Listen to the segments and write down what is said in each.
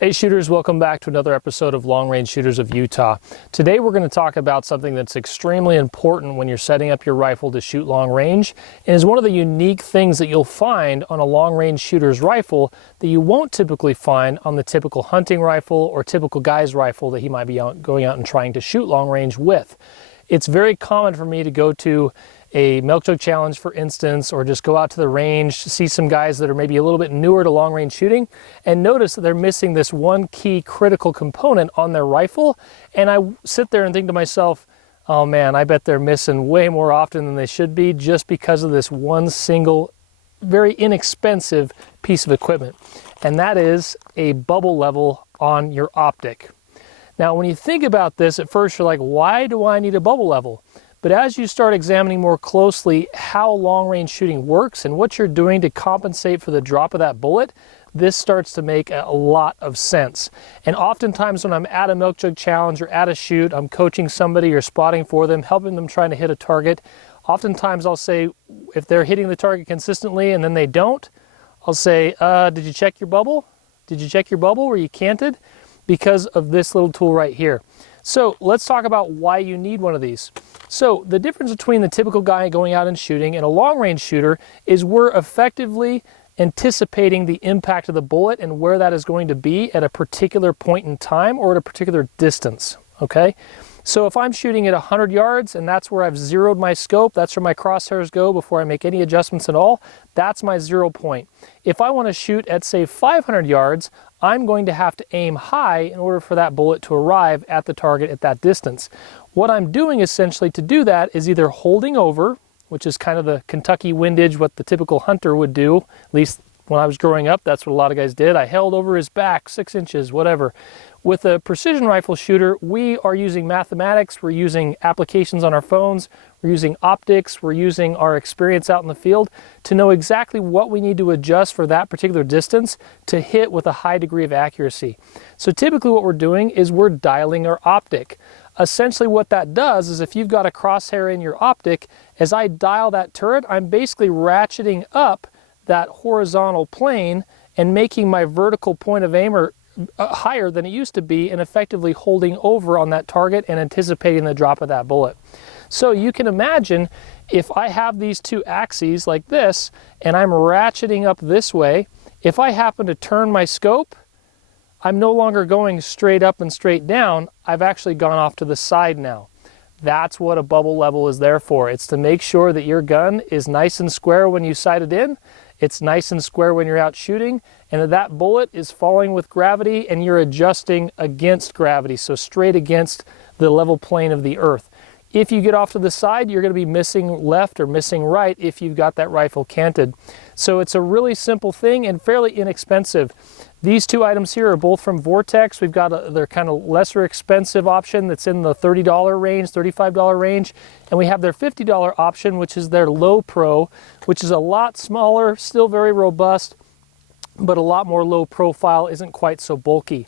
Hey shooters, welcome back to another episode of Long Range Shooters of Utah. Today we're going to talk about something that's extremely important when you're setting up your rifle to shoot long range, and is one of the unique things that you'll find on a long range shooter's rifle that you won't typically find on the typical hunting rifle or typical guy's rifle that he might be going out and trying to shoot long range with. It's very common for me to go to a milk jug challenge, for instance, or just go out to the range, see some guys that are maybe a little bit newer to long range shooting, and notice that they're missing this one key critical component on their rifle. And I sit there and think to myself, oh man, I bet they're missing way more often than they should be just because of this one single, very inexpensive piece of equipment. And that is a bubble level on your optic. Now, when you think about this, at first you're like, why do I need a bubble level? But as you start examining more closely how long-range shooting works and what you're doing to compensate for the drop of that bullet, this starts to make a lot of sense. And oftentimes when I'm at a milk jug challenge or at a shoot, I'm coaching somebody or spotting for them, helping them trying to hit a target. Oftentimes I'll say, if they're hitting the target consistently and then they don't, I'll say, did you check your bubble? Did you check your bubble? Were you canted? Because of this little tool right here. So let's talk about why you need one of these. So the difference between the typical guy going out and shooting and a long-range shooter is we're effectively anticipating the impact of the bullet and where that is going to be at a particular point in time or at a particular distance, okay? So if I'm shooting at 100 yards and that's where I've zeroed my scope, that's where my crosshairs go before I make any adjustments at all, that's my 0 point. If I want to shoot at, say, 500 yards, I'm going to have to aim high in order for that bullet to arrive at the target at that distance. What I'm doing essentially to do that is either holding over, which is kind of the Kentucky windage, what the typical hunter would do, at least when I was growing up, that's what a lot of guys did. I held over his back 6 inches, whatever. With a precision rifle shooter, we are using mathematics, we're using applications on our phones, we're using optics, we're using our experience out in the field to know exactly what we need to adjust for that particular distance to hit with a high degree of accuracy. So typically what we're doing is we're dialing our optic. Essentially what that does is if you've got a crosshair in your optic, as I dial that turret, I'm basically ratcheting up that horizontal plane and making my vertical point of aim higher than it used to be, and effectively holding over on that target and anticipating the drop of that bullet. So you can imagine if I have these two axes like this and I'm ratcheting up this way, if I happen to turn my scope, I'm no longer going straight up and straight down, I've actually gone off to the side now. That's what a bubble level is there for. It's to make sure that your gun is nice and square when you sight it in, it's nice and square when you're out shooting, and that bullet is falling with gravity and you're adjusting against gravity, so straight against the level plane of the earth. If you get off to the side, you're going to be missing left or missing right if you've got that rifle canted. So it's a really simple thing and fairly inexpensive. These two items here are both from Vortex. We've got their kind of lesser expensive option that's in the $30 range, $35 range. And we have their $50 option, which is their Low Pro, which is a lot smaller, still very robust, but a lot more low profile, isn't quite so bulky.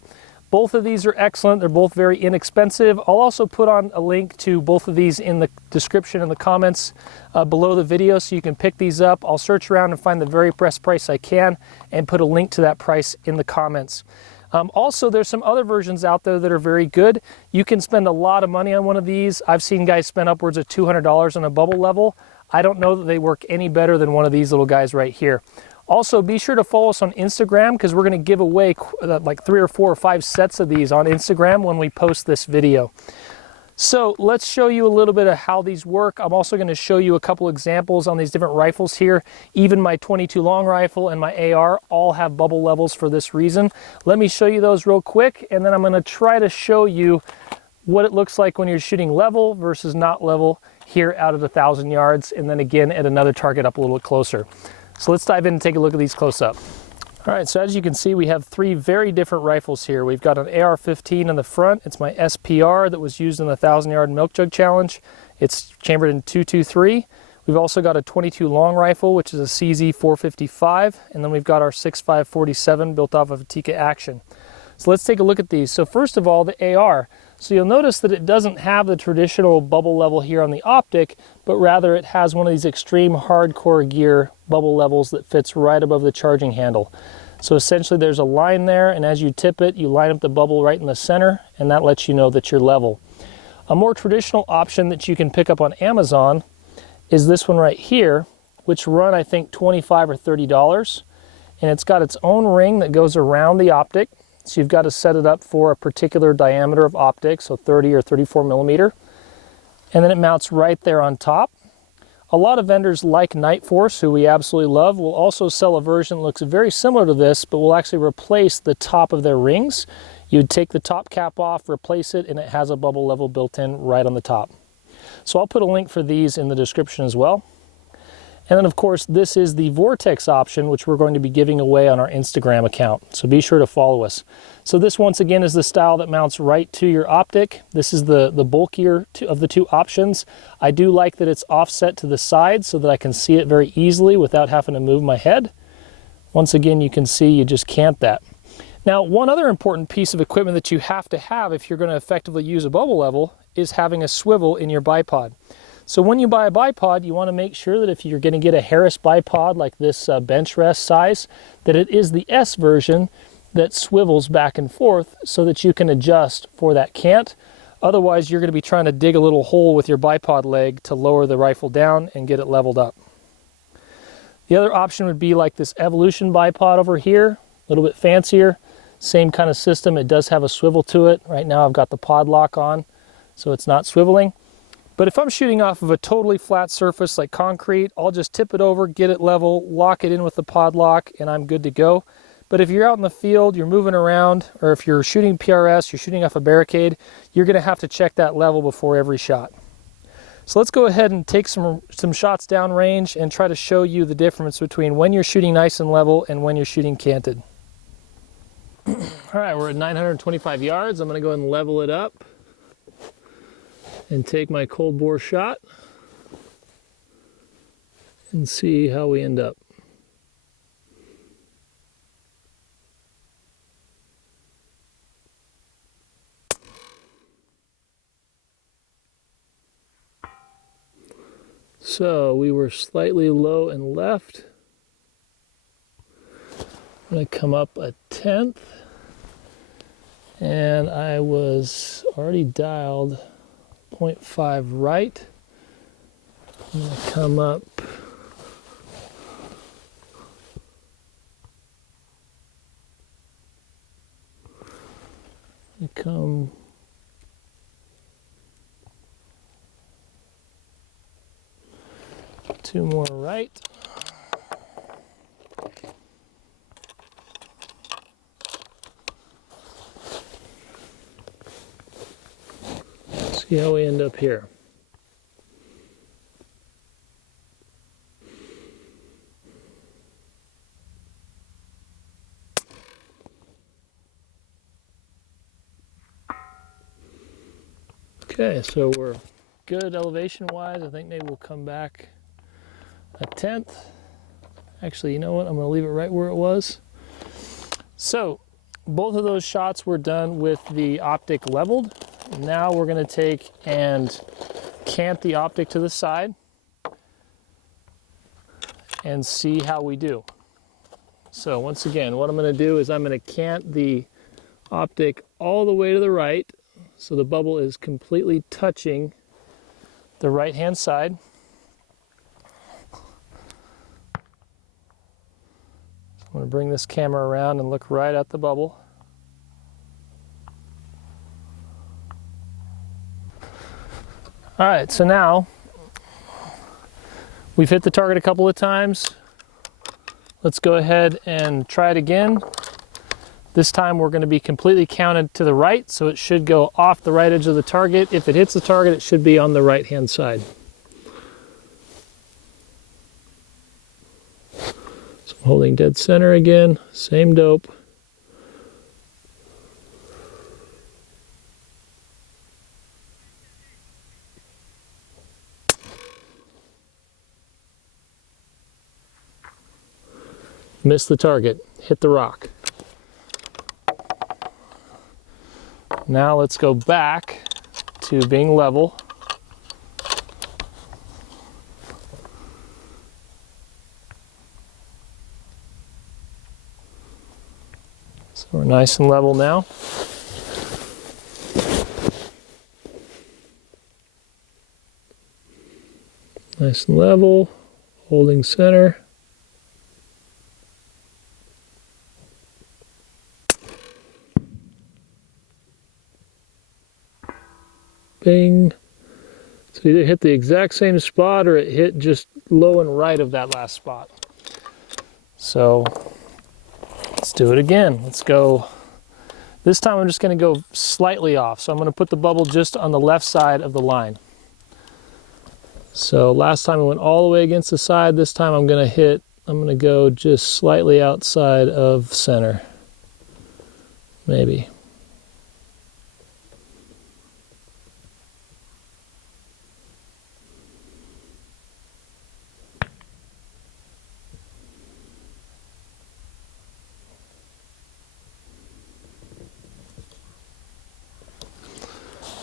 Both of these are excellent. They're both very inexpensive. I'll also put on a link to both of these in the description in the comments below the video so you can pick these up. I'll search around and find the very best price I can and put a link to that price in the comments. Also, there's some other versions out there that are very good. You can spend a lot of money on one of these. I've seen guys spend upwards of $200 on a bubble level. I don't know that they work any better than one of these little guys right here. Also, be sure to follow us on Instagram because we're going to give away like 3 or 4 or 5 sets of these on Instagram when we post this video. So let's show you a little bit of how these work. I'm also going to show you a couple examples on these different rifles here. Even my 22 long rifle and my AR all have bubble levels for this reason. Let me show you those real quick, and then I'm going to try to show you what it looks like when you're shooting level versus not level here out at 1,000 yards, and then again at another target up a little bit closer. So let's dive in and take a look at these close up. All right, so as you can see, we have 3 very different rifles here. We've got an AR-15 in the front. It's my SPR that was used in the 1,000-yard milk jug challenge. It's chambered in .223. We've also got a 22 long rifle, which is a CZ455, and then we've got our 6.5 built off of a Tikka Action. So let's take a look at these. So first of all, the AR. So you'll notice that it doesn't have the traditional bubble level here on the optic, but rather it has one of these extreme hardcore gear bubble levels that fits right above the charging handle. So essentially there's a line there, and as you tip it, you line up the bubble right in the center, and that lets you know that you're level. A more traditional option that you can pick up on Amazon is this one right here, which run I think $25 or $30, and it's got its own ring that goes around the optic. So you've got to set it up for a particular diameter of optic, so 30 or 34 millimeter, and then it mounts right there on top. A lot of vendors like Night Force, who we absolutely love, will also sell a version that looks very similar to this, but will actually replace the top of their rings. You'd take the top cap off, replace it, and it has a bubble level built in right on the top. So I'll put a link for these in the description as well. And then of course, this is the Vortex option, which we're going to be giving away on our Instagram account. So be sure to follow us. So this once again is the style that mounts right to your optic. This is the bulkier of the two options. I do like that it's offset to the side so that I can see it very easily without having to move my head. Once again, you can see you just can't that. Now, one other important piece of equipment that you have to have if you're going to effectively use a bubble level is having a swivel in your bipod. So when you buy a bipod, you want to make sure that if you're going to get a Harris bipod like this bench rest size, that it is the S version that swivels back and forth so that you can adjust for that cant. Otherwise, you're going to be trying to dig a little hole with your bipod leg to lower the rifle down and get it leveled up. The other option would be like this Evolution bipod over here, a little bit fancier. Same kind of system. It does have a swivel to it. Right now I've got the pod lock on, so it's not swiveling. But if I'm shooting off of a totally flat surface like concrete, I'll just tip it over, get it level, lock it in with the pod lock, and I'm good to go. But if you're out in the field, you're moving around, or if you're shooting PRS, you're shooting off a barricade, you're going to have to check that level before every shot. So let's go ahead and take some shots downrange and try to show you the difference between when you're shooting nice and level and when you're shooting canted. All right, we're at 925 yards. I'm going to go ahead and level it up and take my cold bore shot and see how we end up. So we were slightly low and left. I'm going to come up a tenth, and I was already dialed 0.5 right. I'm going to come up two more right. See how we end up here. Okay, so we're good elevation wise. I think maybe we'll come back a tenth. Actually, you know what? I'm going to leave it right where it was. So both of those shots were done with the optic leveled. Now we're going to take and cant the optic to the side and see how we do. So once again, what I'm going to do is I'm going to cant the optic all the way to the right, so the bubble is completely touching the right hand side. So I'm going to bring this camera around and look right at the bubble. All right, so now we've hit the target a couple of times. Let's go ahead and try it again. This time we're going to be completely counted to the right, so it should go off the right edge of the target. If it hits the target, it should be on the right hand side. So I'm holding dead center again, same dope. Missed the target, hit the rock. Now let's go back to being level. So we're nice and level now. Nice and level, holding center. Bing. So it either hit the exact same spot or it hit just low and right of that last spot. So let's do it again. Let's go. This time I'm just going to go slightly off. So I'm going to put the bubble just on the left side of the line. So last time I went all the way against the side. This time I'm going to go just slightly outside of center. Maybe.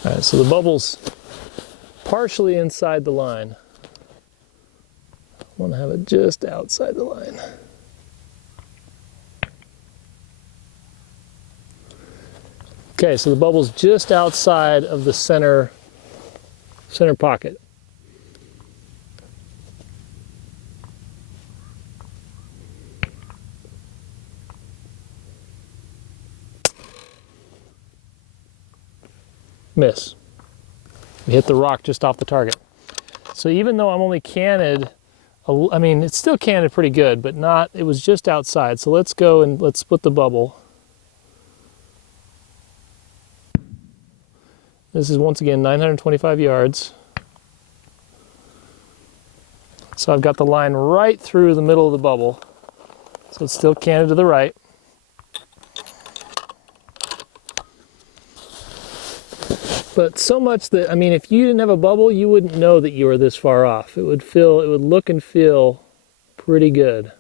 All right, so the bubble's partially inside the line. I want to have it just outside the line. Okay, so the bubble's just outside of the center pocket. Miss. We hit the rock just off the target. So even though I'm only canted, I mean, it's still canted pretty good, but not, it was just outside. So let's go and let's split the bubble. This is once again 925 yards. So I've got the line right through the middle of the bubble. So it's still canted to the right. But so much that, I mean, if you didn't have a bubble, you wouldn't know that you were this far off. It would look and feel pretty good.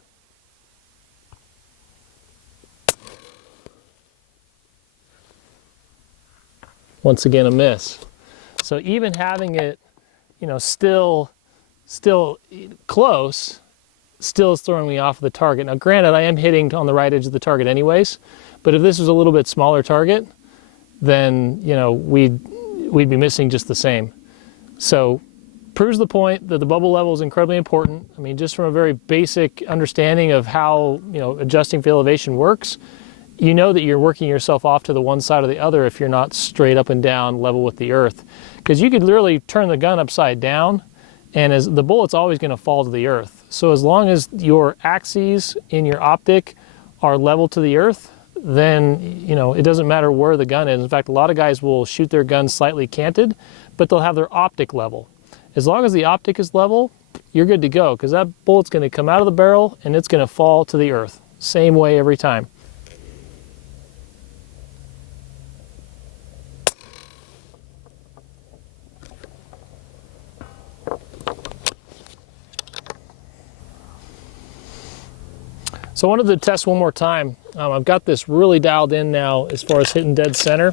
Once again, a miss. So even having it, you know, still close, still is throwing me off the target. Now, granted, I am hitting on the right edge of the target anyways, but if this was a little bit smaller target, then, you know, we'd be missing just the same. So proves the point that the bubble level is incredibly important. I mean, just from a very basic understanding of how, you know, adjusting for elevation works, you know that you're working yourself off to the one side or the other if you're not straight up and down level with the earth. Because you could literally turn the gun upside down and as the bullet's always going to fall to the earth. So as long as your axes in your optic are level to the earth, then, you know, it doesn't matter where the gun is. In fact, a lot of guys will shoot their gun slightly canted, but they'll have their optic level. As long as the optic is level, you're good to go, because that bullet's going to come out of the barrel and it's going to fall to the earth. Same way every time. So I wanted to test one more time. I've got this really dialed in now as far as hitting dead center.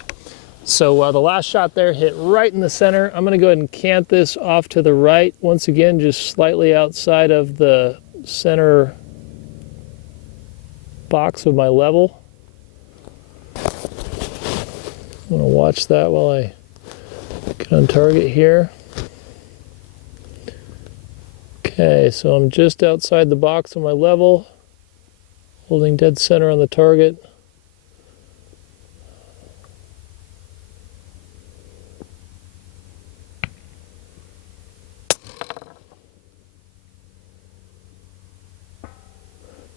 So the last shot there hit right in the center. I'm gonna go ahead and cant this off to the right. Once again, just slightly outside of the center box of my level. I'm gonna watch that while I get on target here. Okay, so I'm just outside the box of my level, holding dead center on the target.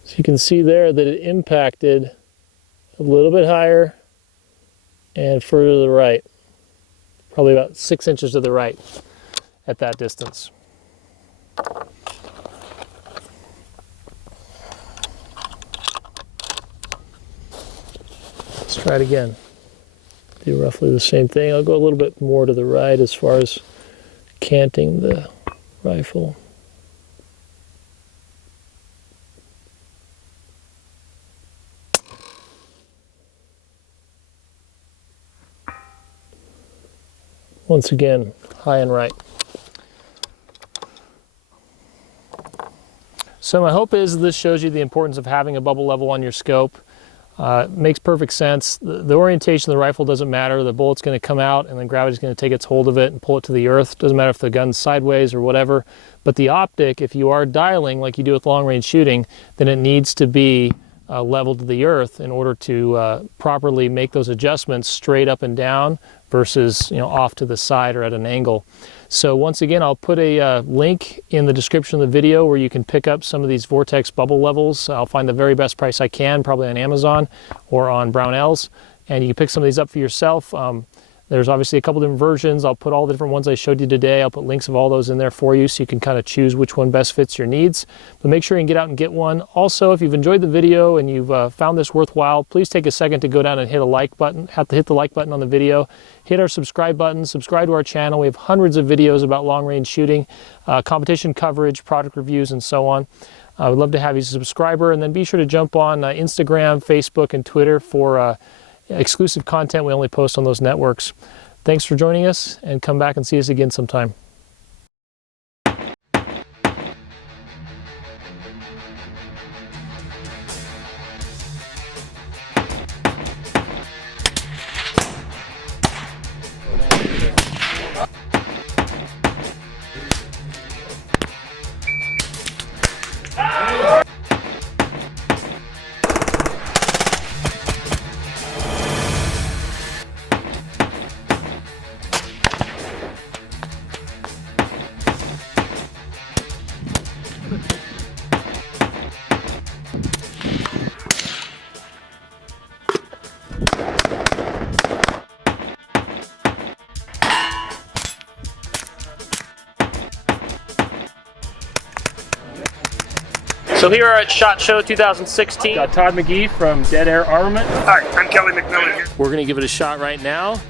So you can see there that it impacted a little bit higher and further to the right, probably about 6 inches to the right at that distance. Let's try it again. Do roughly the same thing. I'll go a little bit more to the right as far as canting the rifle. Once again, high and right. So my hope is this shows you the importance of having a bubble level on your scope. Makes perfect sense. The orientation of the rifle doesn't matter. The bullet's going to come out and then gravity's going to take its hold of it and pull it to the earth. Doesn't matter if the gun's sideways or whatever. But the optic, if you are dialing like you do with long range shooting, then it needs to be leveled to the earth in order to properly make those adjustments straight up and down versus, you know, off to the side or at an angle. So once again, I'll put a link in the description of the video where you can pick up some of these Vortex bubble levels. I'll find the very best price I can, probably on Amazon or on Brownells, and you can pick some of these up for yourself. There's obviously a couple different versions. I'll put all the different ones I showed you today. I'll put links of all those in there for you so you can kind of choose which one best fits your needs. But make sure you can get out and get one. Also, if you've enjoyed the video and you've found this worthwhile, please take a second to go down and hit a like button. Have to hit the like button on the video. Hit our subscribe button. Subscribe to our channel. We have hundreds of videos about long range shooting, competition coverage, product reviews, and so on. I would love to have you as a subscriber. And then be sure to jump on Instagram, Facebook, and Twitter for exclusive content we only post on those networks. Thanks for joining us, and come back and see us again sometime. So here at SHOT Show 2016, got Todd McGee from Dead Air Armament. Hi, I'm Kelly McMillan here. We're going to give it a shot right now.